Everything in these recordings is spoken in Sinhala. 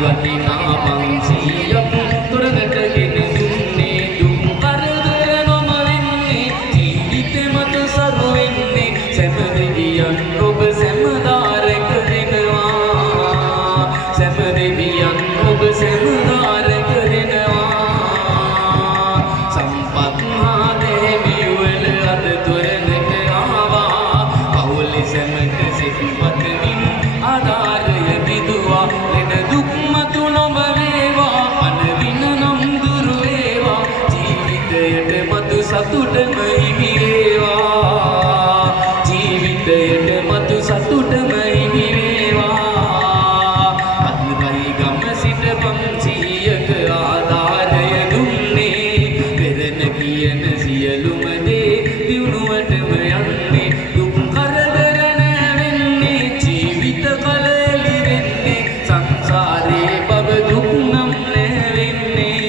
වටිනා 500ක් තොරකට ගෙන දුන්නේ දුක් කරදර නොම වෙන්නේ ජීවිතේ මත සරු වෙන්නේ සෑම දෙවියන් ඔබ සෑමදා රැක දෙනවා සෑම දෙවියන් ඔබ සෑමදා රැක දෙනවා සම්පත් මා දෙවියන් අද තොරණක ආවා පවුලේ සෑමට සිත් පතමින් ආධාරය බිඳුවා ලෙඩ දුක් මතු නොම වේවා අනවින නම් දුරු වේවා ජීවිතයට මතු සතුටම හිමි වේවා ජීවිතයට මතු සතුටම හිමි වේවා අත්මයි ගම සිට 500ක ආධාරය දුන්නේ පෙරණ කියන සියලුම දේ දිනුවටම යන්නේ දුක් කරදර නැවෙන්නේ ජීවිත කලෙලි වෙන්නේ සංසාරේ බව දුක් නම් නැවෙන්නේ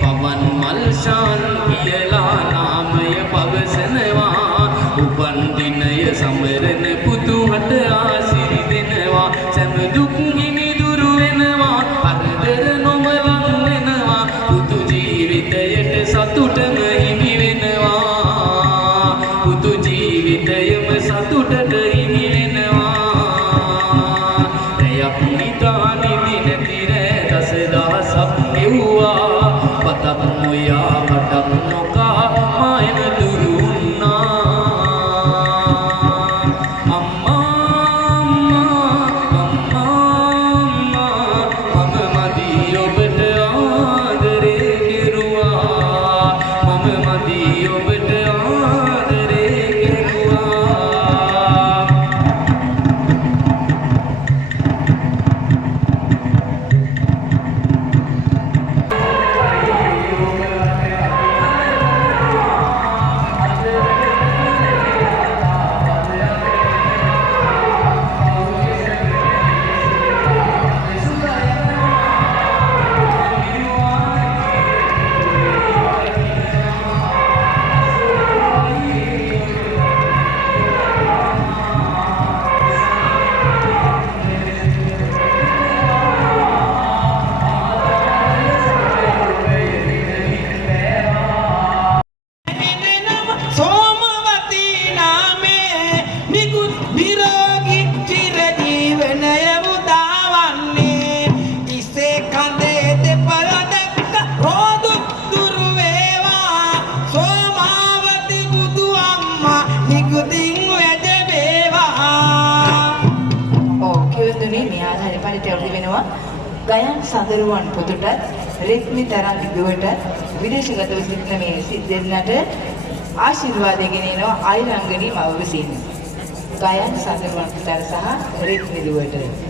පවන් මල් ශාන් කියලා නාමය පවසනවා උපන් දිනය සමරන පුතුහට ආසිරි දෙනවා සෑම දුක් හිමි දුරු වෙනවා කරදර නොම ලං වෙනවා පුතු ජීවිතයට සතුටම හිමි වෙනවා පුතු ජීවිතයම සතුටට හිමි වෙනවා රැයක් නිදා නිදි නැති රෑ දසදහසක් ගෙව්වා පතක් නොයා කටක් නොකා මායම දුරු වුණා ගයන් සඳරුවන් පුතුටත් රෙත්මි තරම් දුවට විදේශගතව සිටින මේ සිද්දෙන්නට ආශිර්වාදයෙන් එනවා ආයිරංගනී මව විසින් ගයන් සඳරුවන් පුතට සහ රෙත්මි දුවට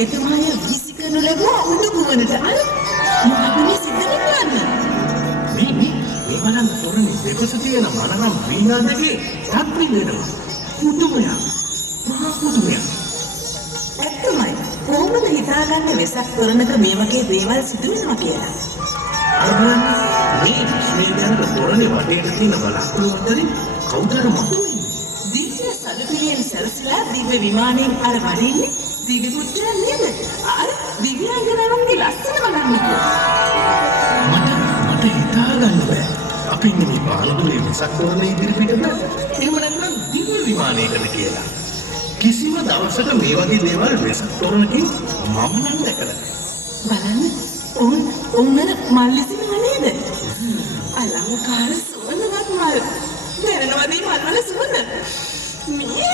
එතුමාය විසි කරනු ලැබුවා උඩුගුවනට මොකද මේ සිද්ධ වෙන්නේ මේ බලන්න තොරණේ දෙපස තියෙන මනරම් වීණා දෙකේ තත්ත්වය වෙනවා පුදුමයක් මහා පුදුමයක් ඇත්තමයි කොහොමද හිතාගන්නේ වෙසක් තොරණක මේ වගේ දේවල් සිදු වෙනවා කියලා අර බලන්න මේ විශ්වවිද්‍යාලේ තොරණේ වටේට තියෙන බලාකුළු අතරින් කවුරුද මතුනේ දිව්‍ය සලපිලියෙන් සැරසිලා දිව්‍ය විමානයෙන් අර වඩින්නේ දිව්‍ය පුත්‍රයා නේද? අර දිව්‍යාංගනාවන්ගේ ලස්සනම ළමයි. මට හිතා ගන්න බෑ. අපි ඉන්නේ මේ පාරදුවේ වෙසක් තොරණ ඉදිරිපිටද? එහෙම නැත්නම් දිව්‍ය විමානයකද කියලා. කිසිම දවසක මේ වගේ දේවල් වෙසක් තොරණකින් මම නම් දැකලා බලන්න. ඔන්න මල්ලිසිම නේද? අලංකාර සුවඳවත් මල්. දැනෙනවද මේ මල්වල සුවඳ? මේ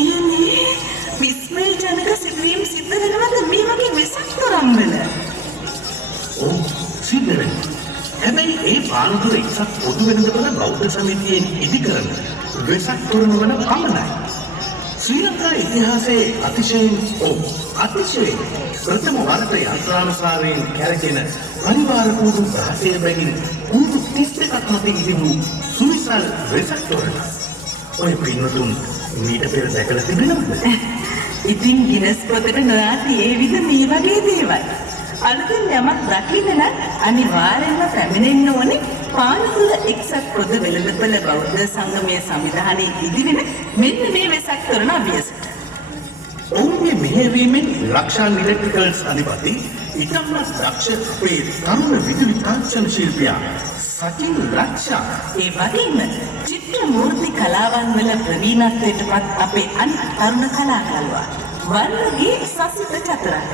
අයියනේ විස්මය ජනක සිදුවීම් සිද්ධ වෙනවද මේ වගේ වෙසක් තොරන් වල? ඔව් සිද්ධ වෙනවා. හැබැයි ඒ පානතුර එක්සත් පොදු වෙළඳපොළ බෞද්ධ සමිතියෙන් ඉදිකරන වෙසක් තොරණ වන පමණයි. ශ්‍රී ලංකා ඉතිහාසයේ අතිශයින් ප්‍රථම වරට යන්ත්‍රානුසාරයෙන් කැරකෙන පරිවාර කූඩු 16 බැගින් කූඩු 32ක් මත ඉදි වූ සුවිසල් වෙසක් තොරණ. ඔය පින්වතුන් මීට පෙර දැකලා තිබෙනවද? ඉතින් ගිනස් පොතට නොයාති ඒ විද මේ වගේ දේවල්. අලුතින් යමක් දකින්න නම් අනිවාර්යෙන්ම පැමිණෙන්න ඕනේ පානතුර එක්සත් පොදු වෙළඳපොළ බෞද්ධ සංගමයේ සංවිධානයේ ඉදිරින මෙන්න මේ වෙසක් තොරණ අභියසට. ඔවුන්ගේ මෙහෙයවීමෙන් ලක්ෂාන් ඉලෙක්ට්‍රිකල්ස් අධිපති ඉතාමත් දක්ෂ අපේ තරුණ විදුලි තාක්ෂණ ශිල්පියා සචින් ලක්ෂා ඒ වගේම චිත්‍ර මූර්ති කලාවන් වල ප්‍රවීණත්වයට පත් අපේ අනිත් තරුණ කලාකරුවා වර්ණගේ සසිත චතුරංග.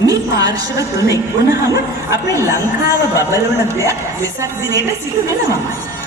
මේ පාර්ශව තුන එක්වුණාම අපේ ලංකාව බබලවන දෙයක් වෙසක් දිනේට සිදු වෙනවමයි.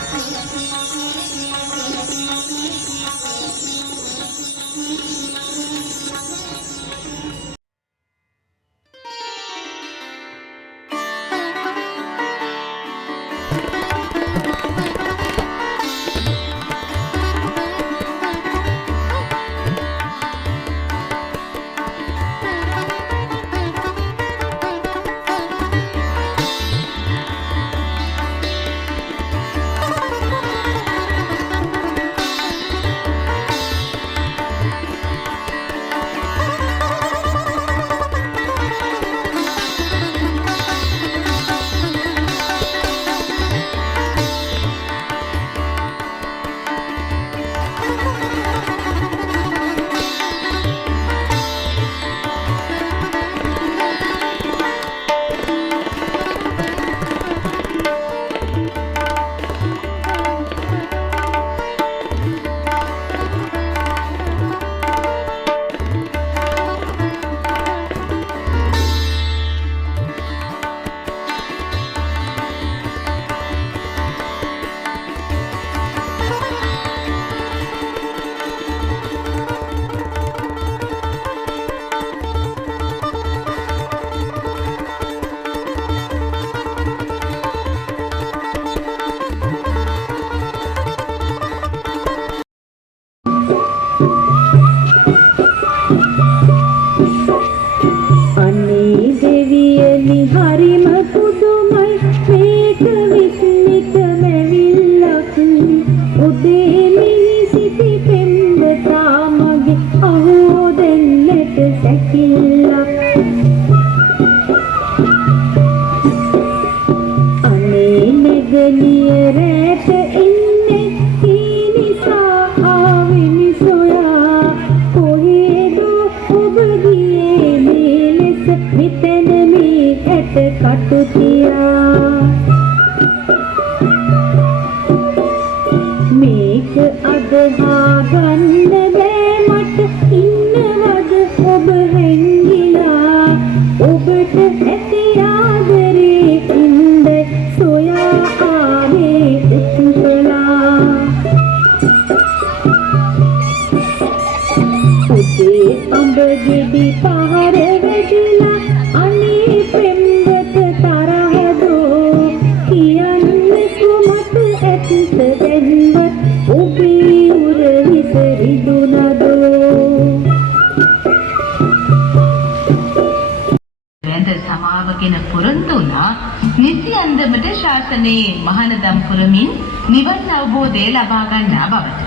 සමාවගෙන පුරන්තු වුණා නිසි අන්දමට ශාසනයේ මහානදම් පුරමින් නිවන් අවබෝධය ලබා ගන්නා බවට.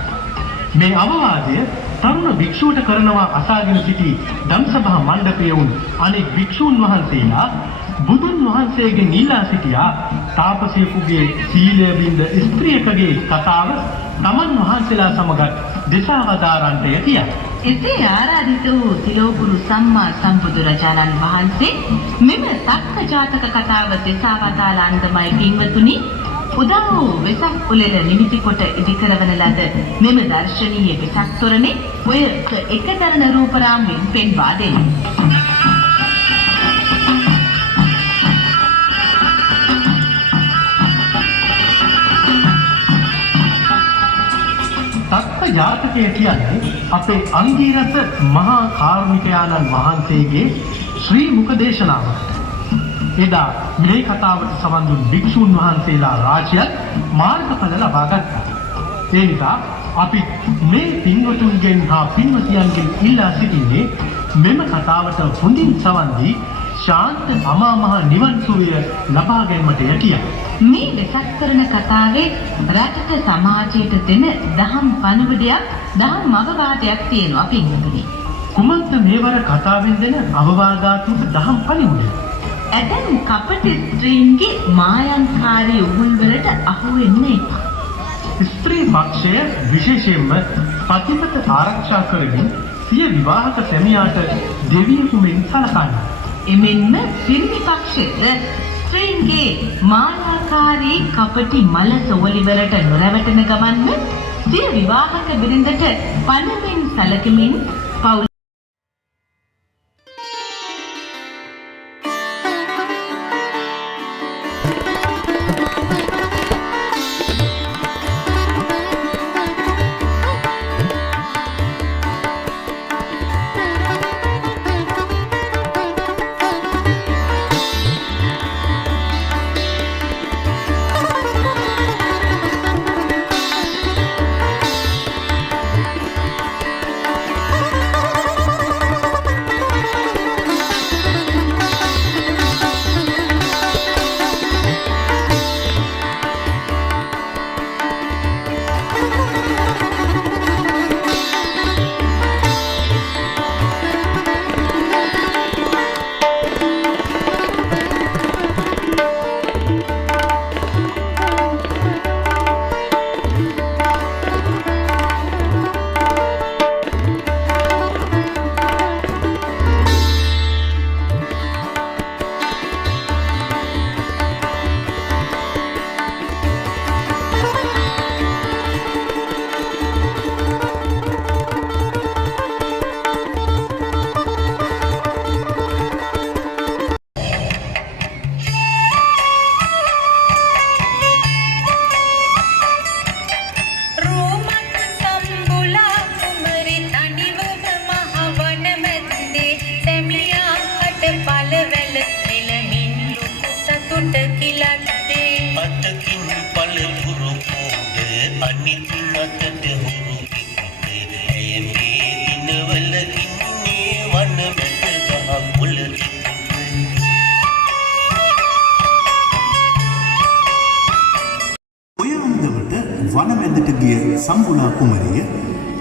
මේ අවවාදය තරුණ භික්ෂුවට කරනවා අසාගෙන සිටි ධම්සභා මණ්ඩපයේ වුන් අනෙක් භික්ෂූන් වහන්සේලා බුදුන් වහන්සේගෙන් ඉල්ලා සිටියා තාපසයෙකුගේ සීලය බින්ද ස්ත්‍රියකගේ කතාව තමන් වහන්සේලා සමග දෙසාවදාරන්ටය කියලා. එසේ ආරාධිත වූ තිලෝගුරු සම්මා සම්බුදුරජාණන් වහන්සේ මෙම සක්ක ජාතක කතාව දෙසාවදාල අන්දමයි පින්වතුනි උදා වූ වෙසක් උළෙල නිමිති කොට ඉදිකරවන ලද මෙම දර්ශනීය වෙසක් තොරණේ ඔය එකතරන රූපරාමයෙන් පෙන්වා දෙනවා. සක්ක ජාතකය කියන්නේ අපේ අංගීරස මහා කාරුණිකයාණන් වහන්සේගේ ශ්‍රී මුඛ දේශනාවට. එදා මේ කතාවට සවන් දුන් භික්ෂුන් වහන්සේලා රාජ්‍යයක් මාර්ගඵල ලබා ගත්තා. ඒ නිසා අපි මේ පින්වතුන්ගෙන් හා පින්වතියන්ගෙන් ඉල්ලා සිටින්නේ මෙම කතාවට හොඳින් සවන් දී ශාන්ත අමා මහ නිවන් සුවය ලබා ගැනීමට යටිය. මේ වෙසක් කරන කතාවේ රටට සමාජයට දෙන දහම් පණිවිඩයක් දහම් මගපාඩයක් තියෙනවා පින්වතුනි. කුමක්ද මේවර කතාවෙන් දෙන අවවාදාත්මක දහම් පණිවිඩය? ඇතැම් කපට ස්ත්‍රීන්ගේ මායන්කාරී උගුල්වලට අහු වෙන්න එපා. ස්ත්‍රී පක්ෂය විශේෂයෙන්ම පතිපත ආරක්ෂා කරමින් සිය විවාහක සැමියාට දෙවියෙකු මෙන් සලකන්නේ. එමෙන්ම පිරිමි පක්ෂය ස්ත්‍රීන්ගේ මායාකාරී කපටි මල සොවලිවලට නොරැවටෙන ගමන්ම සිය විවාහක බිරිඳට පණමින් සැලකමින් පවුල වනමැදට ගිය සම්බුලා කුමරිය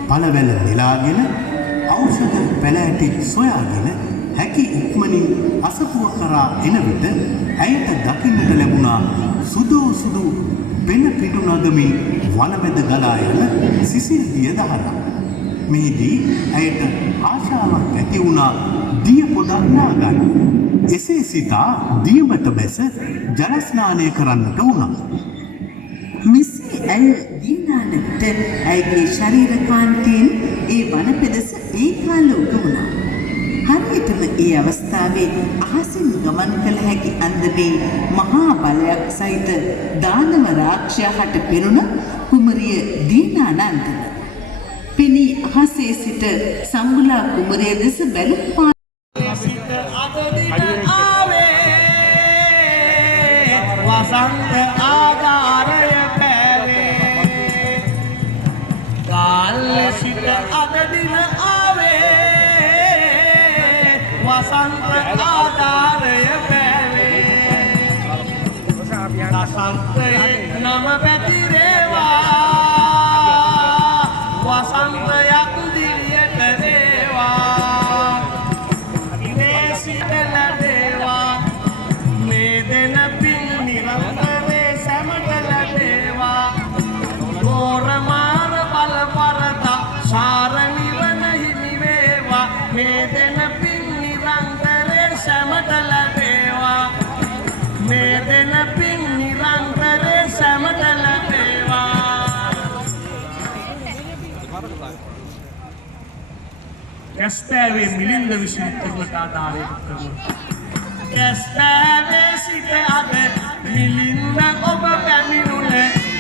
පළවැල නෙලාගෙන ඖෂධ පැලෑටි සොයාගෙන හැකි ඉක්මනින් අසපුව කරා එන විට ඇයට දකින්නට ලැබුණා සුදු පෙන පිටු නගමින් වනමැද ගලා යන සිසිල් දිය දහරක්. මෙහිදී ඇයට ආශාවක් ඇති වුණා දිය පොඩක් නාගන්න. එසේ සිතා දියමට බැස ජල ස්නානය කරන්නට වුණා. මිසී ඇය දීනානට ඇයගේ ශරීර කාන්තියෙන් ඒ වන පෙදෙස ඒකාලෝක වුණා. හරියටම ඒ අවස්ථාවේ අහසින් ගමන් කළ හැකි අන්දමේ මහා බලයක් සහිත දානව රාක්ෂයා හට පෙනුණ කුමරිය දීනානන්ද. පිණි අහසේ සිට සම්බුලා කුමරිය දෙස බැලුවා. වසන්ත ආධාරය පැවේ කාලෙ සිට අද දින ආවේ වසන්ත ආධාරය පැවේ වසන්තයේ නම පැතිරේවා වසන්තයක් දිලියට දේවා ඉනේ සිට ලැබේවා මේ දෙන නිරන්තරේ සැමට ලැබේවා ගෝරමාර බල පරතා සාර නිවන හිමි වේවා මේ දෙන පින් නිරන්තරේ සැමට ලැබේවා මේ දෙන පින් නිරන්තරේ සැමට ලැබේවා. කැස්පෑවේ මිලින්ද විසින් කරන ආධාරය කරනවා. කැස්පෑවේ සිට අද මිලින්ද ඔබ පැමිණුණ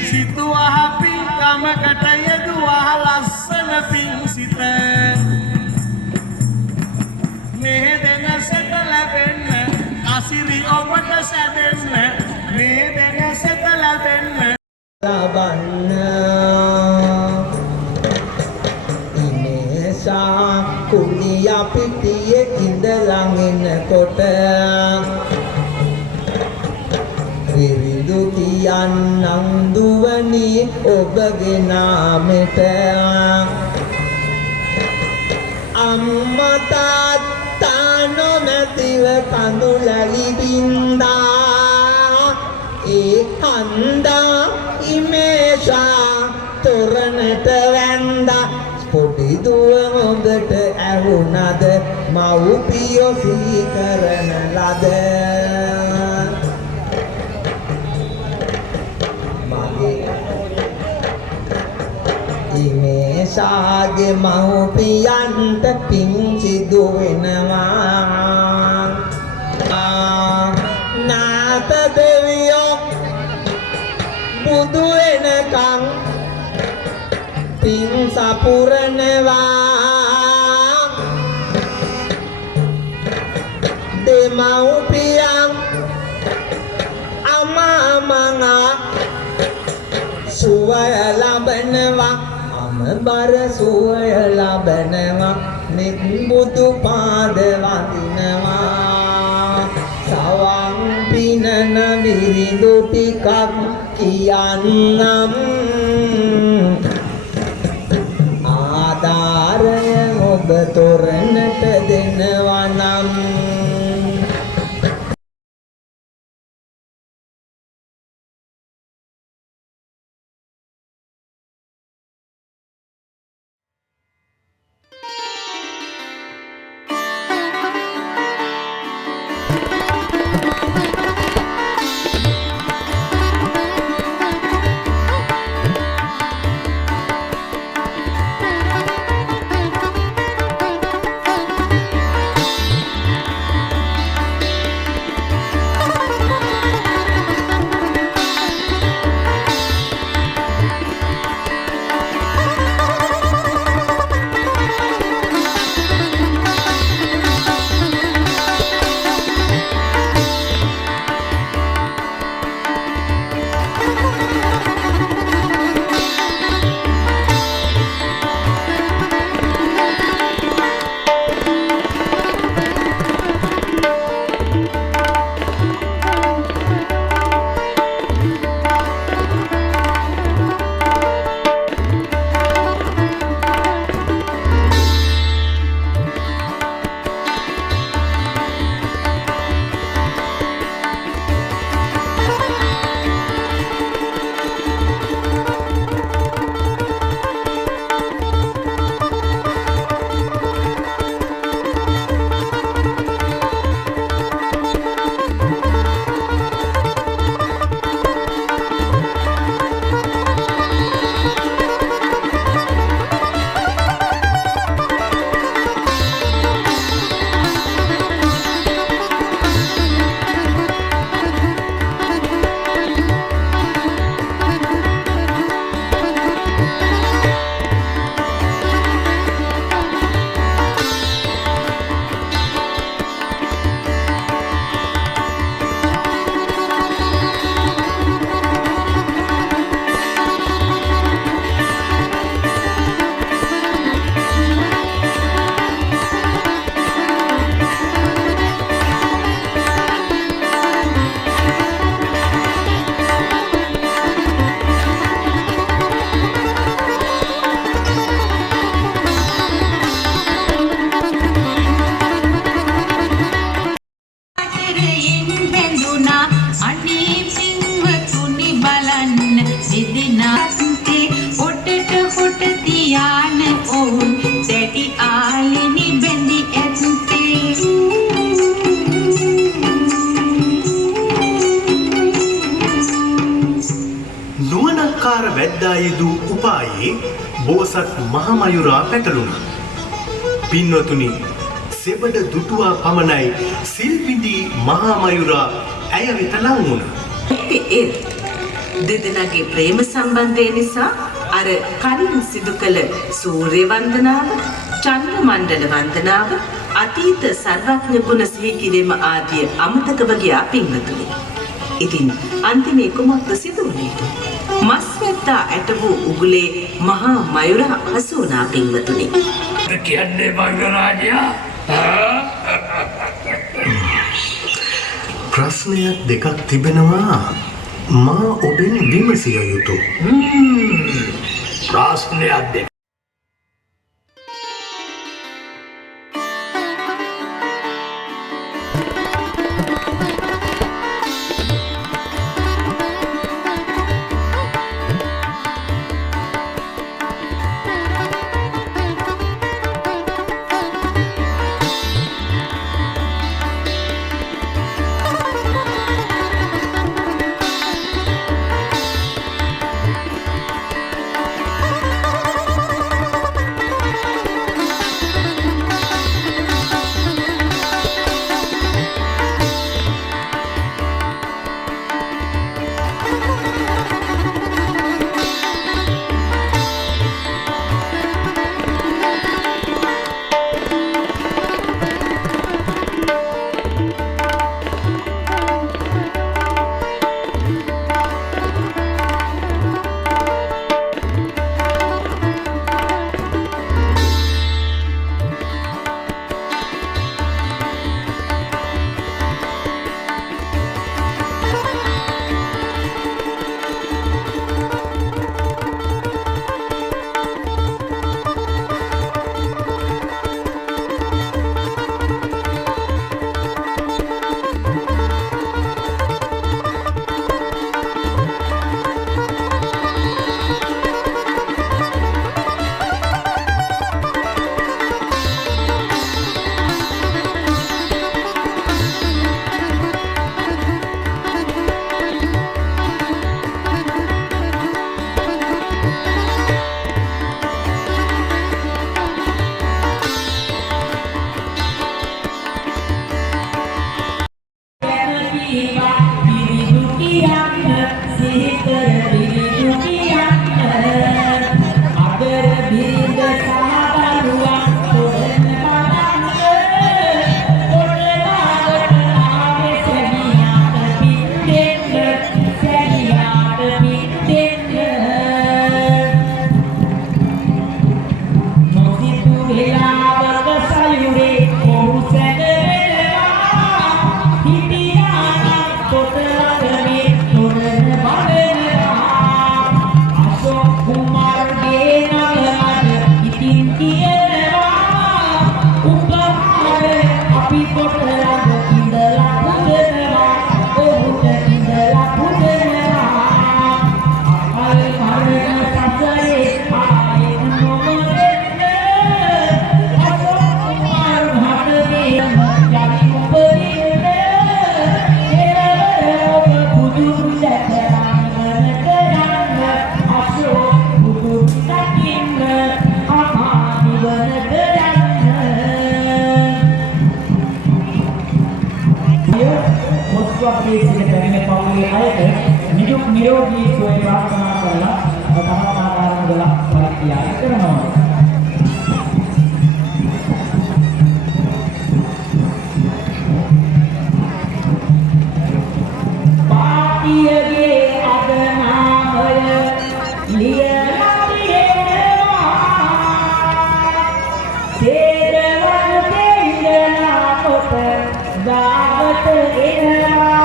සිතුවහ පින්කමකට යෙදුවහ ලස්ස ලබන පිංසිත මේ දෙනසට ලැබෙන්න අසිරි ඔබට සැදෙන්න මේ දෙනසට ලැබෙන්න ලබන්න ඉමේසා කුඩිය පිටියේ ඉඳලන් එනකොට විරිදු කියන්නම් දුවනි ඔබගේ නාමෙට අම්මා තාත්තා නොමැතිව කඳුලලි බින්දා ඒ කන්දා ඉමේෂා තොරණට වැන්දා පොඩි දුව ඔබට ඇහුණද මව්පියෝ සිහි කරන ලද ඉමේෂාගේ මව්පියන්ට පින් සිදු වෙනවා නාත දෙවියෝ බුදු වෙනකන් පින් සපුරනවා දෙමව්පියන් අමමඟා සුවය ලබනවා අමබර සුවය ලබනවා නිත් බුදු පාද වඳිනවා සවන් පිනන විරිදු ටිකක් කියන්නම් ආදාරය ඔබ තොරණට දෙනවා නම් වැද්දායේදු උපායේ බෝසත් මහමයුරා පැටළුණා. පින්වතුනි, සෙබඩ දුටුවා පමණයි සිල්පිටි මහමයුරා ඇය වෙත ලං වුණා. දෙදෙනාගේ ප්‍රේම සම්බන්ධය නිසා අර කලින් සිදු කළ සූර්ය වන්දනාව, චන්ද්‍ර මණ්ඩල වන්දනාව, අතීත සර්වඥ ගුණ සිහි කිරීම ආදී අමතකව ගියා පින්වතුනි. ඉතින් අන්තිමේ කුමක්ද සිදු වුනේ? මස්වැද්දා ඇට වූ උගුලේ මහා මයුරා හසු වුණා පින්වතුනි. කියන්නේ මයුරාජයා ප්‍රශ්නයක් දෙකක් තිබෙනවා මා ඔබෙන් විමසිය යුතු. ප්‍රශ්නයක් දෙක. නිරෝගී සුවය ප්‍රාර්ථනා කරලා තමන් ආකාරයෙන් ගලා පරිත්‍යාග කරනවා. පාටියගේ අදනාමය ලියලා තියෙනවා. සේරවන දෙයිනා කොට දාවට එනවා.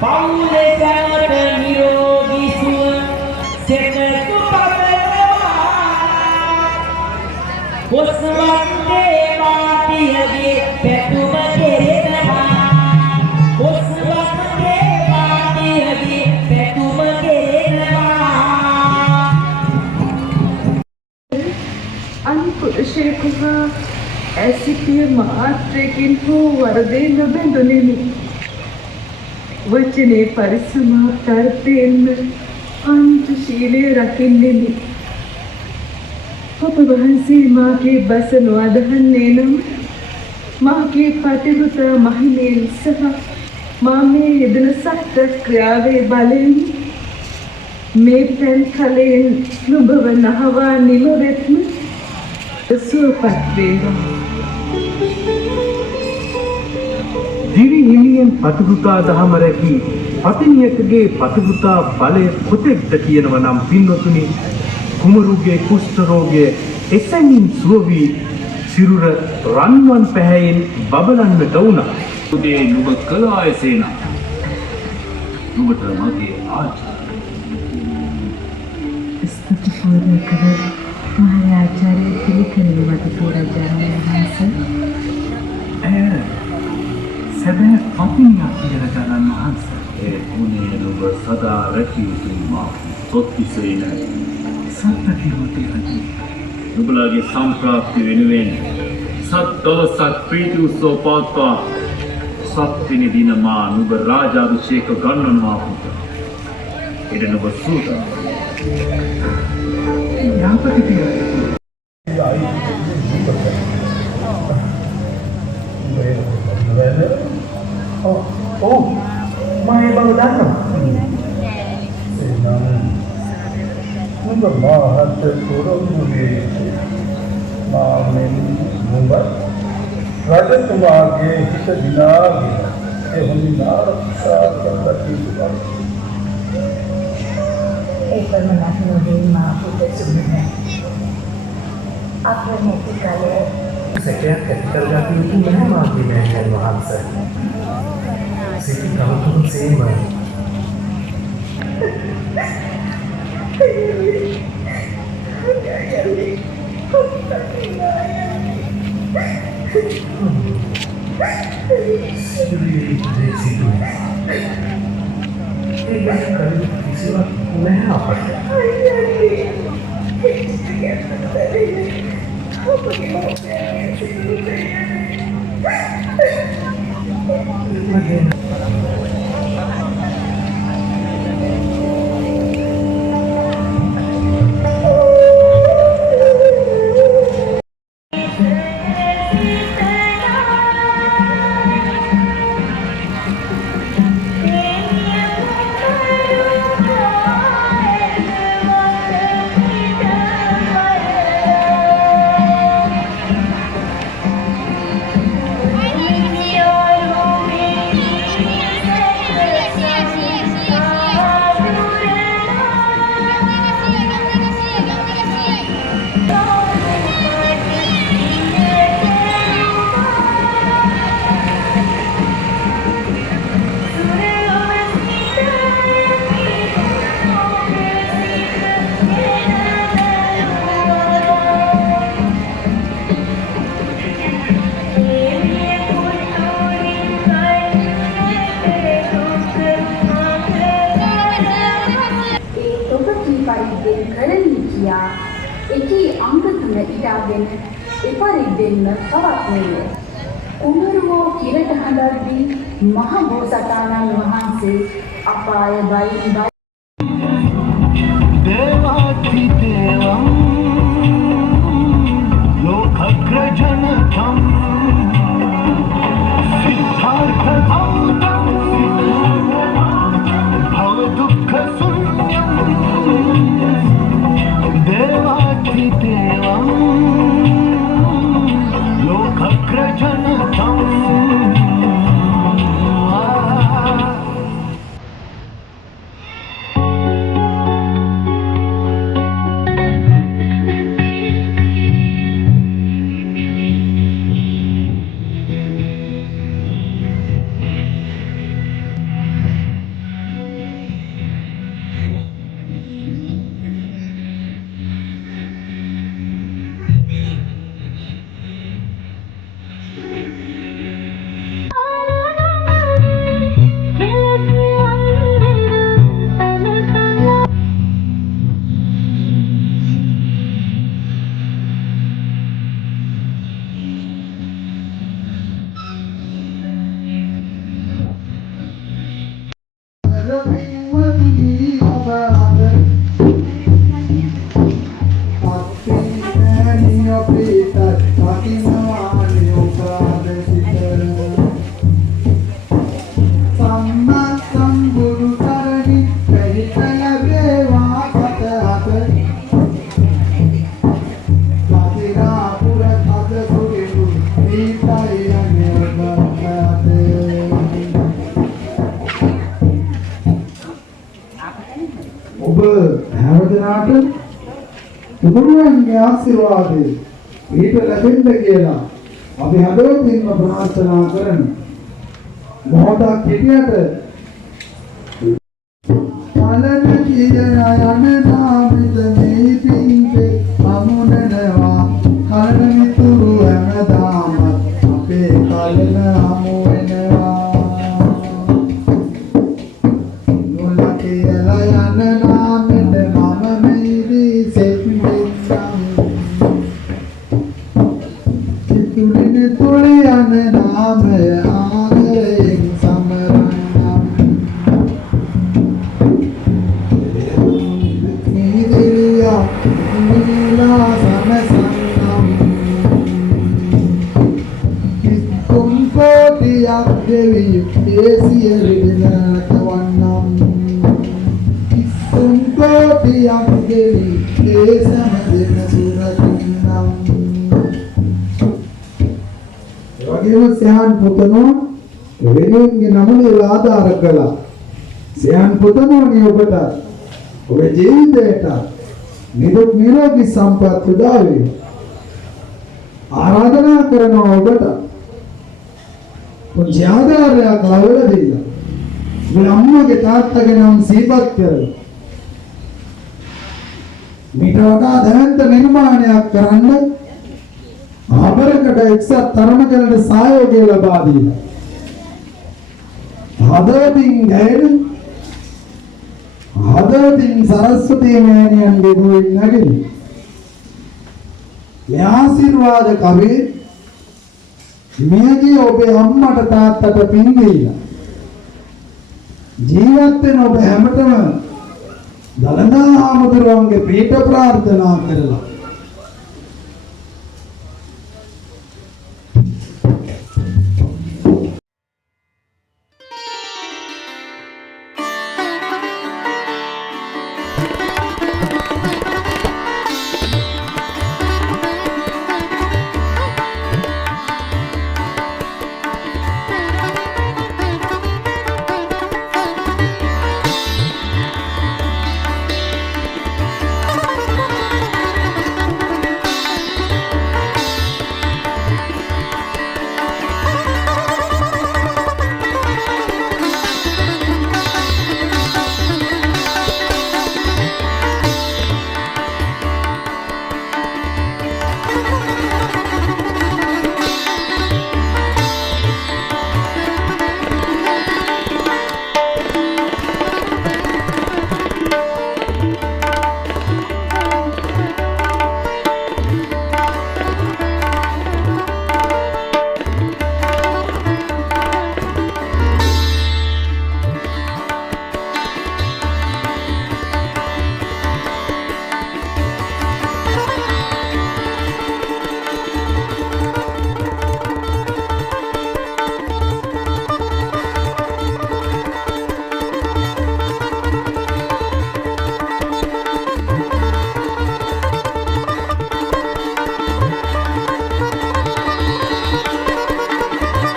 පවුලේ සැමට නිරෝගී සුව සෙනසු පතනවා. කොස්වන්දේ මාතියගේ පැතුම කෙරෙනවා. කොස්වන්දේ මාතියගේ පැතුම කෙරෙනවා. අනිපුරුෂයෙකු හා ඇසිපිය මාත්‍රයකින් හෝ වරදේ නොබැඳුනෙමි. වචනේ පරිසමාර්ථයෙන්ම අන්තශීලය රකින්නෙමි. ඔබ වහන්සේ මාගේ බස නොඅදහන්නේ නම් මාගේ පතිවත මහිමයෙන් සහ මා මේ යෙදෙන සත්‍ය ක්‍රියාවේ බලයෙන් මේ පැන් කලයෙන් නුඹව නහවා නිමවෙත්ම සුවපත් වේවා. දිවි හිමියෙන් පතිවෘතා දහම රැකි පතිනියකගේ පතිවෘතා බලය කොතෙක්ද කියනව නම් පින්වතුනි, කුමරුගේ කුෂ්ඨ රෝගය එසැනින් සුව වී සිරුර රන්වන් පැහැයෙන් බබලන්නට වුණා. උදේ නුඹ කළ ආයසේන නුඹට මගේ ආචාර්ය ස්තුතිපූර්වකව මහාචාර්ය පිළිකරන වදපුරජාණන් වහන්සේ. සැබෑ පතිනියක් කියලා ගණන් වහන්සේ. ඒ ගුණය නුඹ සදා රැකිය යුතු මා සොත්තිසේ නැහැ. සත්‍යතිමතේ රජු. නුඹලාගේ සම්ප්‍රාප්ති වෙනුවෙන් සත් දවසක් ප්‍රීති උත්සව පවත්වා සත්වෙනි දින මා නුඹ රාජාභිෂේක ගන්වනවා පුත. එද නුඹ සූදා. යාපති පියා. ඔව් මම ඒ බව දන්නවා. නුඹ මාහත් පුරුදුනේ මාමෙන් නුඹ රජතුමාගේ හිත දිනාගෙන ඒ හොඳින් ආරක්ෂා කරලා තිබුණා. ඒකම නැතිවෙයි මා පුතේ. අපේ කාලේ සැකයක් ඇති කරගන්න යුතු නැහැ මාගේ මෑණියන් වහන්සේ. සිටි කවතුන් සේම එකී අංග තුන ඉඩාගෙන එපරිද්දෙන්න පවත්වන්නේ. කුමරුවෝ කිරට හඬද්දී මහ බෝසතාණන් වහන්සේ අපාය බයි දේවාති දේවං ලෝකග්‍රජනකම් සිද්ධාර්ථ ఔතං භව දුක්ඛ ශුන්‍යං देवाति देवं लोकग्रजनकम् බුදුරජාණන්ගේ ආශිර්වාදය ඊට ලැබෙන්න කියලා අපි හදවතින්ම ප්‍රාර්ථනා කරමු. මොහොතක් හිටියට කලන කියන යන නාමිත මේ පින්කේ අමුණනවා කලන මිතුරු හැමදාම අපේ කලන හමු වෙනවා නොල කියලා යන නාමෙට මම මෙයිදී සෙත්ෙන්නම් චිතුරින තුල යන නාමය ආදරයෙන් සමරන්නම් නීදිරියා නීලා සමසන්නම් කිස්කුම් කෝටියක් දෙවි දේසිය විදනට වන්නම් කිස්කුම් කෝටියක් දෙවි දේසම දෙන සුරකින්නම් වගේම සයන් පුතනෝ වෙනුවෙන්ගේ නම ලියලා ආධාර කළා. සයන් පුතනෝනි ඔබට ඔබේ ජීවිතයට නිරුක් නිරෝගී සම්පත් උදා වේ. ආරාධනා කරනවා ඔබට පුංචි ආධාරයක් ලැබලා දෙන්න. මේ අම්මගේ තාත්තගේ නම් සිහිපත් කරලා මීට වඩා දැවැන්ත නිර්මාණයක් කරන්න ආභරකට එක්සත් තරමකට සහයෝගය ලබා දීලා හදවතින් ගැයෙන හදවතින් සරස්වතී මෑණියන්ගේ දුවින් නැගෙන මේ ආශිර්වාද කවේ මියගිය ඔබේ අම්මට තාත්තට පින් දීලා ජීවත් වෙන ඔබ හැමතෙම දලදා ආමතුරුවන්ගේ පීඨ ප්‍රාර්ථනා කරලා